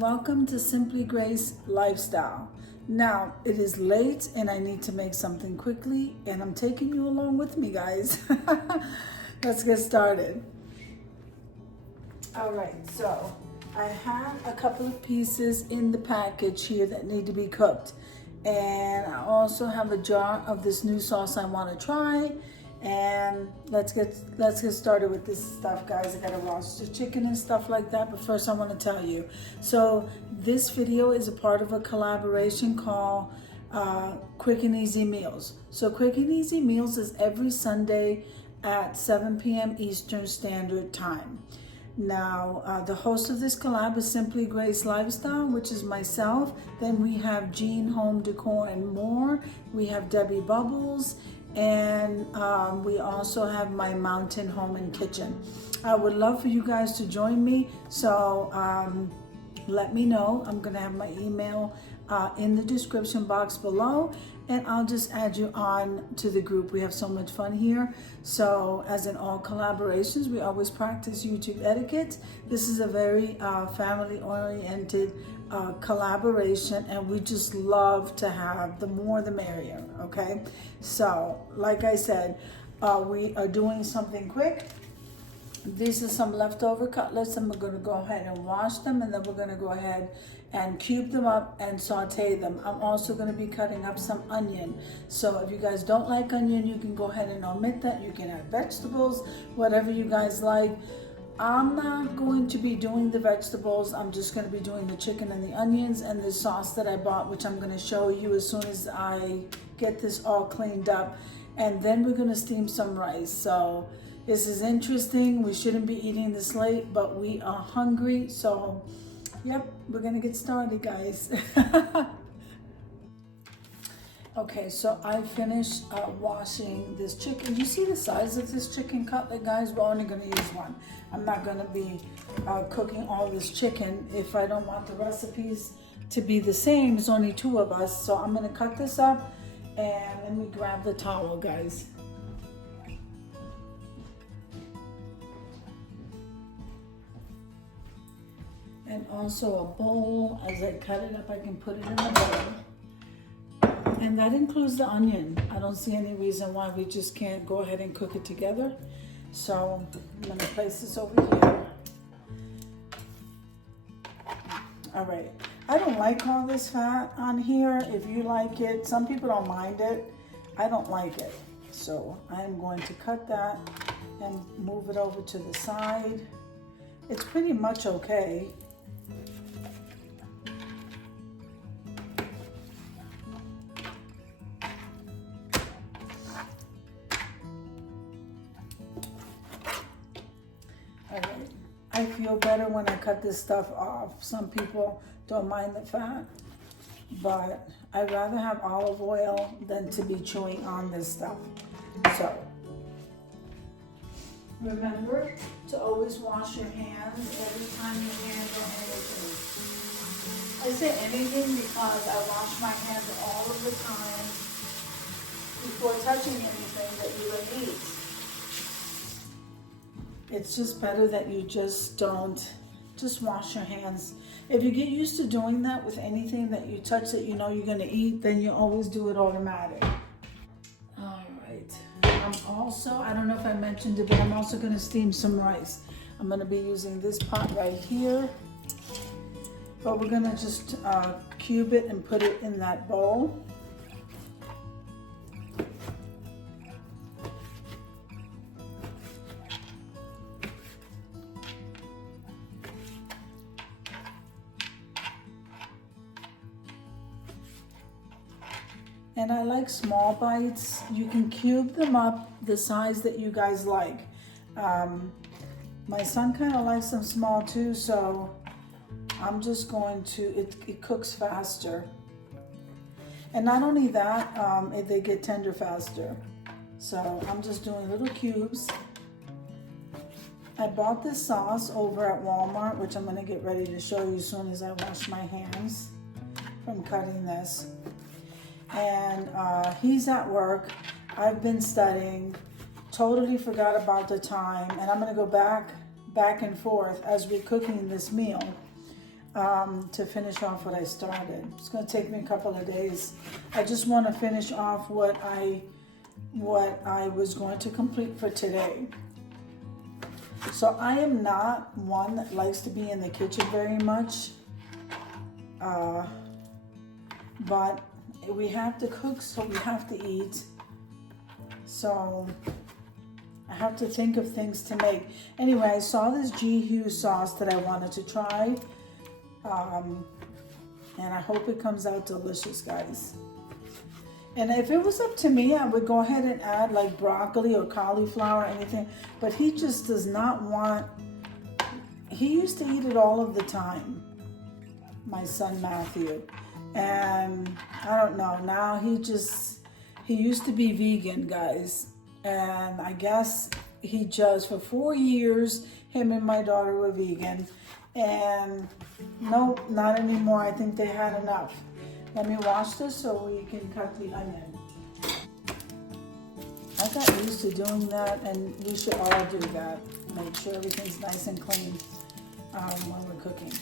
Welcome to Simply Grace Lifestyle. Now, it is late and I need to make something quickly, and I'm taking you along with me, guys. Let's get started. All right, so I have a couple of pieces in the package here that need to be cooked. And I also have a jar of this new sauce I want to try. And let's get started with this stuff, guys. I gotta wash the chicken and stuff like that, but first I want to tell you, so this video is a part of a collaboration called Quick and Easy Meals. So Quick and Easy Meals is every Sunday at 7 p.m. Eastern Standard Time. Now, the host of this collab is Simply Grace Lifestyle, which is myself. Then we have Jean Home Decor and More. We have Debbie Bubbles. And we also have my Mountain Home and Kitchen. I would love for you guys to join me. So let me know. I'm going to have my email in the description box below. And I'll just add you on to the group. We have so much fun here. So as in all collaborations, we always practice YouTube etiquette. This is a very family-oriented collaboration, and we just love to have the more the merrier. Okay, so like I said, we are doing something quick. These are some leftover cutlets, and we're going to go ahead and wash them, and then we're going to go ahead and cube them up and saute them. I'm also going to be cutting up some onion. So if you guys don't like onion, you can go ahead and omit that. You can add vegetables, whatever you guys like. I'm not going to be doing the vegetables. I'm just going to be doing the chicken and the onions and the sauce that I bought, which I'm going to show you as soon as I get this all cleaned up. And then we're going to steam some rice. So this is interesting. We shouldn't be eating this late, but we are hungry. So, yep, we're going to get started, guys. Okay, so I finished washing this chicken. You see the size of this chicken cutlet, guys? We're only going to use one. I'm not going to be cooking all this chicken if I don't want the recipes to be the same. There's only two of us, so I'm going to cut this up. And let me grab the towel, guys. And also a bowl. As I cut it up, I can put it in the bowl. And that includes the onion. I don't see any reason why we just can't go ahead and cook it together. So I'm gonna place this over here. All right. I don't like all this fat on here. If you like it, some people don't mind it. I don't like it. So I'm going to cut that and move it over to the side. It's pretty much okay. I feel better when I cut this stuff off. Some people don't mind the fat, but I'd rather have olive oil than to be chewing on this stuff. So remember to always wash your hands every time you handle anything. I say anything because I wash my hands all of the time before touching anything that you would eat. It's just better that you just wash your hands. If you get used to doing that with anything that you touch that you know you're gonna eat, then you always do it automatic. All right. I don't know if I mentioned it, but I'm also gonna steam some rice. I'm gonna be using this pot right here, but we're gonna just cube it and put it in that bowl. And I like small bites. You can cube them up the size that you guys like. My son kind of likes them small too, so I'm just going to, it cooks faster. And not only that, they get tender faster. So I'm just doing little cubes. I bought this sauce over at Walmart, which I'm gonna get ready to show you as soon as I wash my hands from cutting this. And he's at work. I've been studying, totally forgot about the time, and I'm gonna go back and forth as we're cooking this meal. to finish off what I started. It's going to take me a couple of days. I just want to finish off what I was going to complete for today. So I am not one that likes to be in the kitchen very much, but we have to cook, so we have to eat. So I have to think of things to make. Anyway, I saw this G-Hue sauce that I wanted to try. And I hope it comes out delicious, guys. And if it was up to me, I would go ahead and add like broccoli or cauliflower or anything. But he just does not want, he used to eat it all of the time, my son Matthew. And I don't know, now he used to be vegan, guys. And I guess he just, for 4 years, him and my daughter were vegan. And nope, not anymore. I think they had enough. Let me wash this so we can cut the onion. I got used to doing that, and we should all do that. Make sure everything's nice and clean when we're cooking.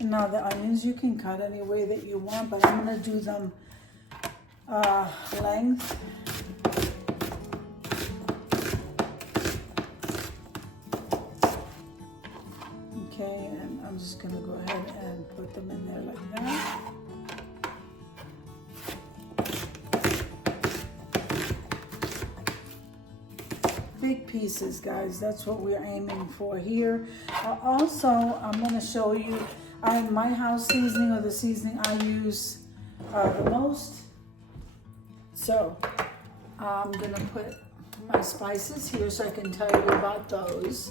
Now the onions you can cut any way that you want, but I'm going to do them length. Okay, and I'm just going to go ahead and put them in there like that. Big pieces, guys. That's what we're aiming for here. Also, I'm going to show you my house seasoning, or the seasoning I use the most. So I'm going to put my spices here so I can tell you about those.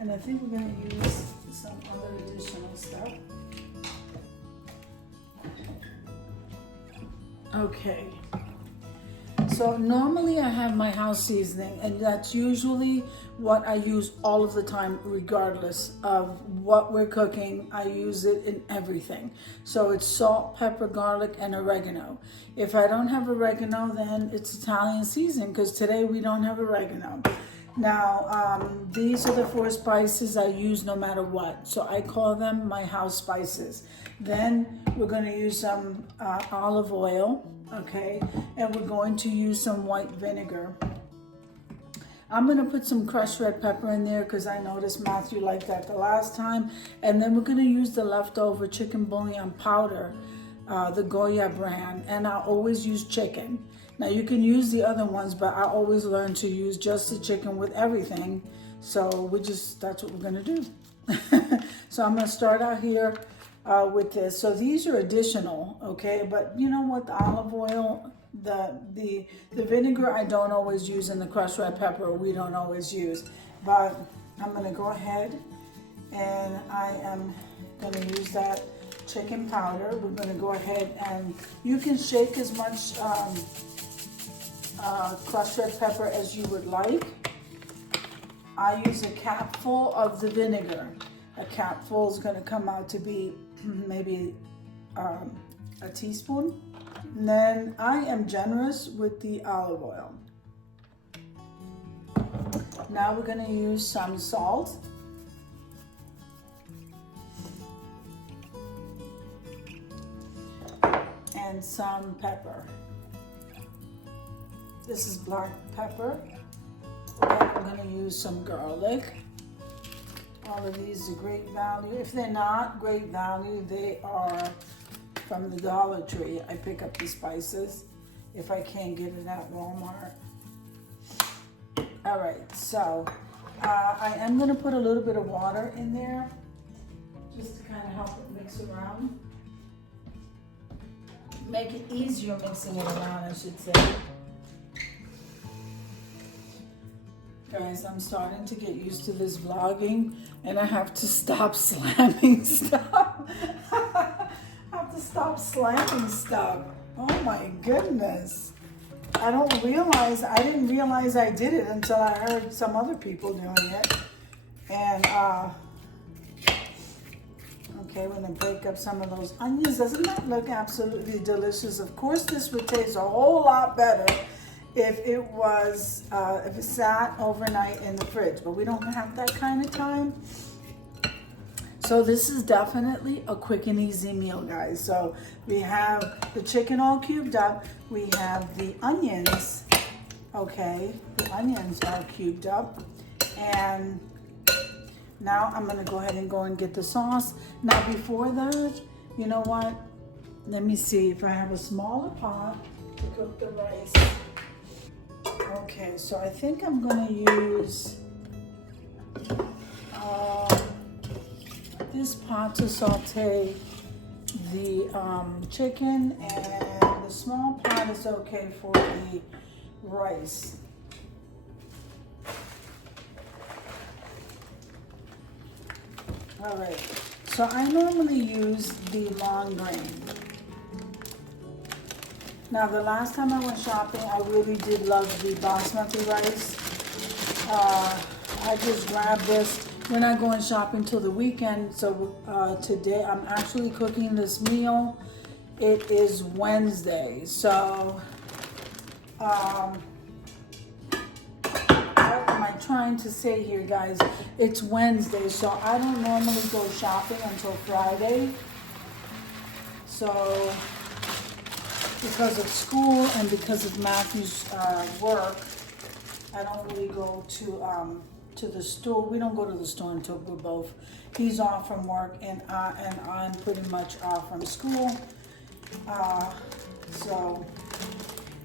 And I think we're going to use some other additional stuff. Okay. So normally I have my house seasoning, and that's usually what I use all of the time, regardless of what we're cooking. I use it in everything. So it's salt, pepper, garlic, and oregano. If I don't have oregano, then it's Italian seasoning, because today we don't have oregano. Now, these are the 4 spices I use no matter what. So I call them my house spices. Then we're going to use some olive oil, okay? And we're going to use some white vinegar. I'm going to put some crushed red pepper in there because I noticed Matthew liked that the last time. And then we're going to use the leftover chicken bouillon powder, the Goya brand. And I always use chicken. Now you can use the other ones, but I always learn to use just the chicken with everything. So that's what we're going to do. So I'm going to start out here with this. So these are additional, okay? But you know what? The olive oil, the vinegar I don't always use, and the crushed red pepper we don't always use. But I'm going to go ahead and I am going to use that chicken powder. We're going to go ahead and you can shake as much crushed red pepper as you would like. I use a capful of the vinegar. A capful is going to come out to be maybe a teaspoon. And then I am generous with the olive oil. Now we're going to use some salt. And some pepper. This is black pepper. And I'm going to use some garlic. All of these are great value. If they're not great value, they are from the Dollar Tree. I pick up the spices if I can't get it at Walmart. All right, so I am going to put a little bit of water in there just to kind of help it mix around. Make it easier mixing it around, I should say. Guys, I'm starting to get used to this vlogging, and I have to stop slamming stuff. stop slamming stuff. Oh my goodness. I didn't realize I did it until I heard some other people doing it. And, okay, we're gonna break up some of those onions. Doesn't that look absolutely delicious? Of course, this would taste a whole lot better if it sat overnight in the fridge, but we don't have that kind of time. So this is definitely a quick and easy meal, guys. So we have the chicken all cubed up. We have the onions, okay? The onions are cubed up. And now I'm gonna go ahead and get the sauce. Now before that, you know what? Let me see if I have a smaller pot to cook the rice. Okay, so I think I'm gonna use this pot to saute the chicken, and the small pot is okay for the rice. All right, so I normally use the long grain. Now, the last time I went shopping, I really did love the basmati rice. I just grabbed this. We're not going shopping till the weekend, so today I'm actually cooking this meal. It is Wednesday, so what am I trying to say here, guys? It's Wednesday, so I don't normally go shopping until Friday. So because of school and because of Matthew's work, I don't really go to the store. We don't go to the store until we're both. He's off from work and I'm pretty much off from school. So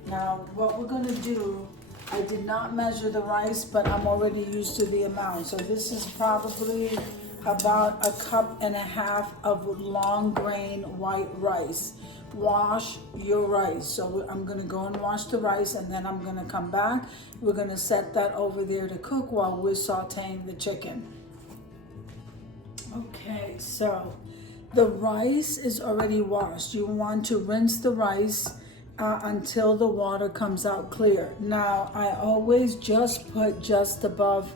now what we're gonna do, I did not measure the rice, but I'm already used to the amount. So this is probably about 1.5 cups of long grain white rice. Wash your rice. So I'm gonna go and wash the rice, and then I'm gonna come back. We're gonna set that over there to cook while we're sauteing the chicken. Okay, so the rice is already washed. You want to rinse the rice until the water comes out clear. Now, I always just put just above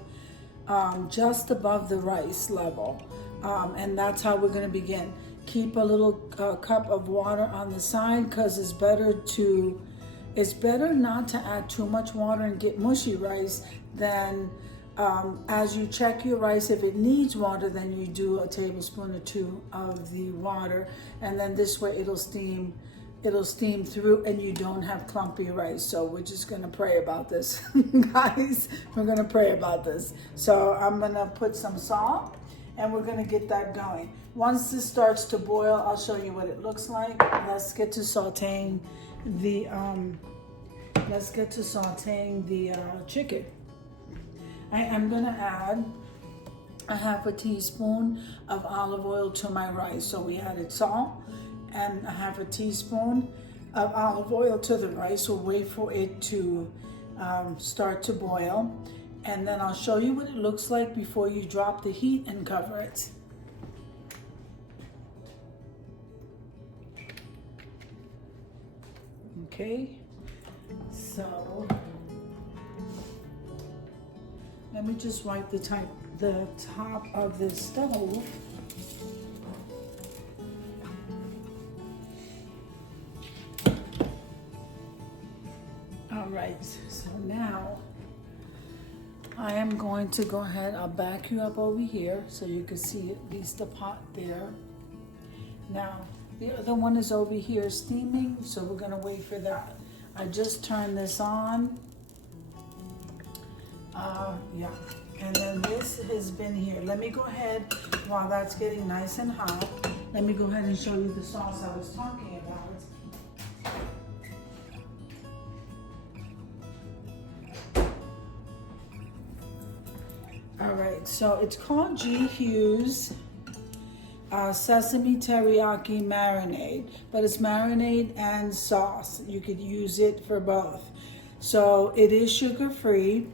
the rice level, and that's how we're gonna begin. Keep a little cup of water on the side, because it's better not to add too much water and get mushy rice. Then as you check your rice, if it needs water, then you do a tablespoon or 2 of the water, and then this way it'll steam through and you don't have clumpy rice. So we're just gonna pray about this. Guys, we're gonna pray about this. So I'm gonna put some salt and we're gonna get that going. Once this starts to boil, I'll show you what it looks like. Let's get to sauteing the chicken. I am gonna add 1/2 teaspoon of olive oil to my rice. So we added salt and 1/2 teaspoon of olive oil to the rice. We'll wait for it to start to boil, and then I'll show you what it looks like before you drop the heat and cover it. Okay, so let me just wipe the top of the stove. All right, so now I am going to go ahead, I'll back you up over here so you can see at least the pot there. Now, the other one is over here steaming, so we're gonna wait for that. I just turned this on. Yeah, and then this has been here. Let me go ahead, while that's getting nice and hot, let me go ahead and show you the sauce I was talking about. All right, so it's called G. Hughes Sesame Teriyaki Marinade, but it's marinade and sauce. You could use it for both. So it is sugar-free,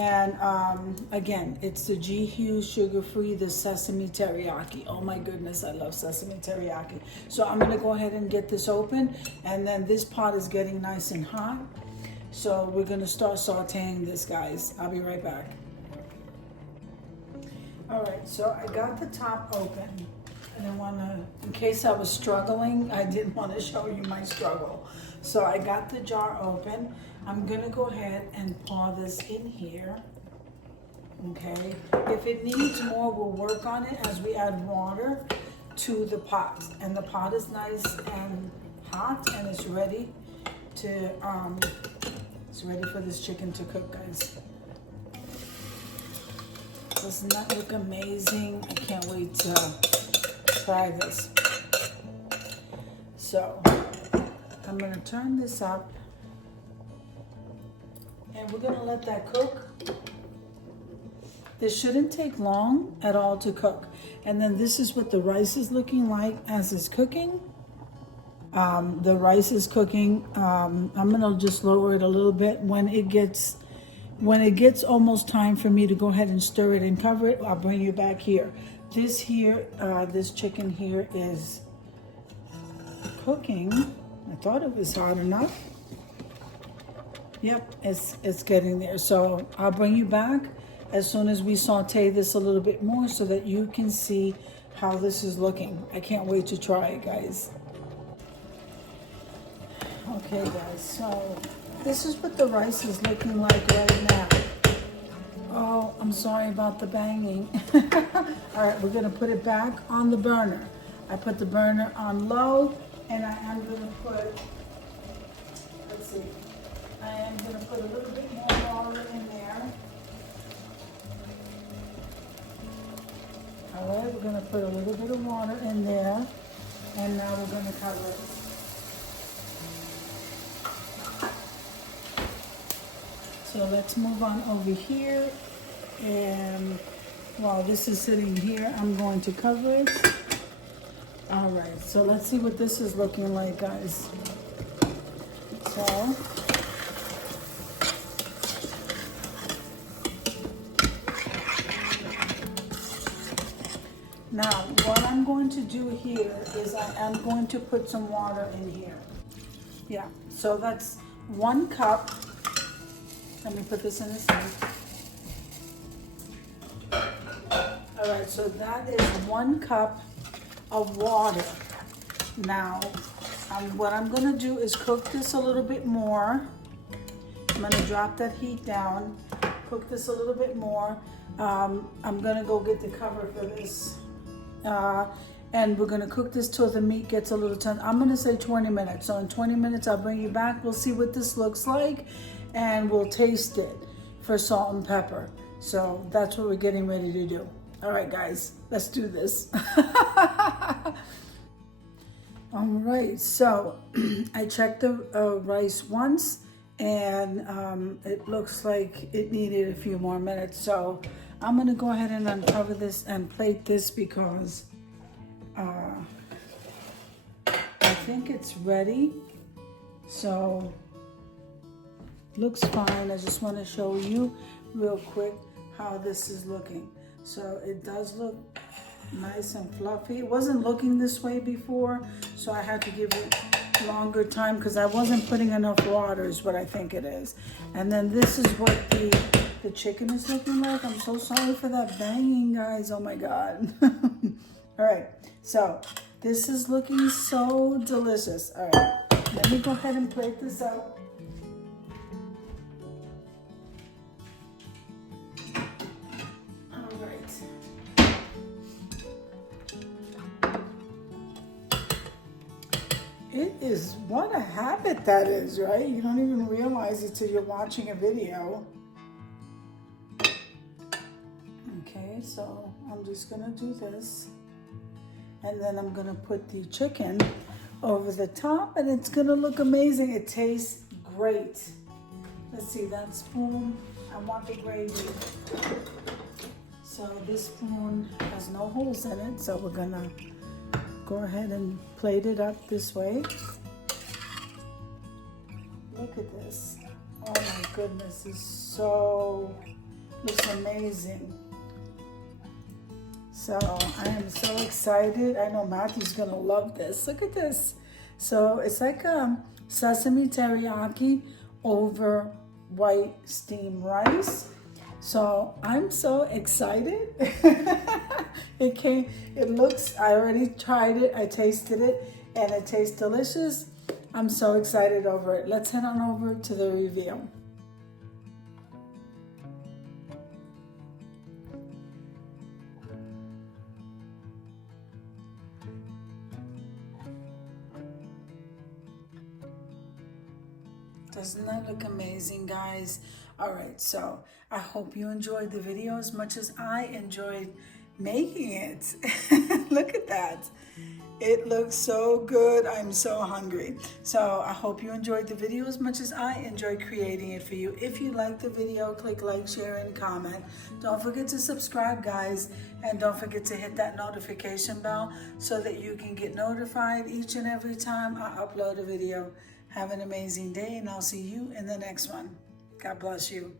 And again, it's the G Hughes sugar-free, the Sesame Teriyaki. Oh my goodness, I love Sesame Teriyaki. So I'm gonna go ahead and get this open, and then this pot is getting nice and hot. So we're gonna start sauteing this, guys. I'll be right back. All right, so I got the top open. I didn't wanna, in case I was struggling, I didn't wanna show you my struggle. So I got the jar open. I'm gonna go ahead and pour this in here, okay? If it needs more, we'll work on it as we add water to the pot. And the pot is nice and hot, and it's ready to, it's ready for this chicken to cook, guys. Doesn't that look amazing? I can't wait to try this. So, I'm gonna turn this up. And we're gonna let that cook. This shouldn't take long at all to cook. And then this is what the rice is looking like as it's cooking. The rice is cooking. I'm gonna just lower it a little bit. When it gets almost time for me to go ahead and stir it and cover it, I'll bring you back here. This here, this chicken here is cooking. I thought it was hot enough. Yep, it's getting there. So I'll bring you back as soon as we saute this a little bit more so that you can see how this is looking. I can't wait to try it, guys. Okay, guys, so this is what the rice is looking like right now. Oh, I'm sorry about the banging. All right, we're gonna put it back on the burner. I put the burner on low, and I am gonna put, let's see, I am going to put a little bit more water in there. All right, we're going to put a little bit of water in there, and now we're going to cover it. So let's move on over here, and while this is sitting here, I'm going to cover it. All right, so let's see what this is looking like, guys. So, now, what I'm going to do here is I am going to put some water in here. Yeah, so that's 1 cup. Let me put this in the sink. All right, so that is 1 cup of water. Now, what I'm gonna do is cook this a little bit more. I'm gonna drop that heat down, cook this a little bit more. I'm gonna go get the cover for this. And we're gonna cook this till the meat gets a little tender. I'm gonna say 20 minutes. So in 20 minutes, I'll bring you back. We'll see what this looks like, and we'll taste it for salt and pepper. So that's what we're getting ready to do. All right, guys, let's do this. All right, so I checked the rice once, and it looks like it needed a few more minutes. So I'm gonna go ahead and uncover this and plate this because I think it's ready. So looks fine. I just want to show you real quick how this is looking. So it does look nice and fluffy. It wasn't looking this way before, so I had to give it longer time because I wasn't putting enough water is what I think it is. And then this is what the chicken is looking like. I'm so sorry for that banging, guys. Oh my God. All right, so this is looking so delicious. All right, let me go ahead and plate this out. All right. It is, what a habit that is, right? You don't even realize it till you're watching a video. Okay, so I'm just gonna do this. And then I'm gonna put the chicken over the top, and it's gonna look amazing. It tastes great. Let's see, that spoon, I want the gravy. So this spoon has no holes in it, so we're gonna go ahead and plate it up this way. Look at this. Oh my goodness, it's so Looks amazing. So I am so excited. I know Matthew's gonna love this. Look at this. So it's like sesame teriyaki over white steamed rice. So I'm so excited. I already tried it, I tasted it, and it tastes delicious. I'm so excited over it. Let's head on over to the review. Doesn't that look amazing, guys? All right, so I hope you enjoyed the video as much as I enjoyed making it. Look at that. It looks so good. I'm so hungry. So I hope you enjoyed the video as much as I enjoyed creating it for you. If you liked the video, click like, share, and comment. Don't forget to subscribe, guys. And don't forget to hit that notification bell so that you can get notified each and every time I upload a video. Have an amazing day, and I'll see you in the next one. God bless you.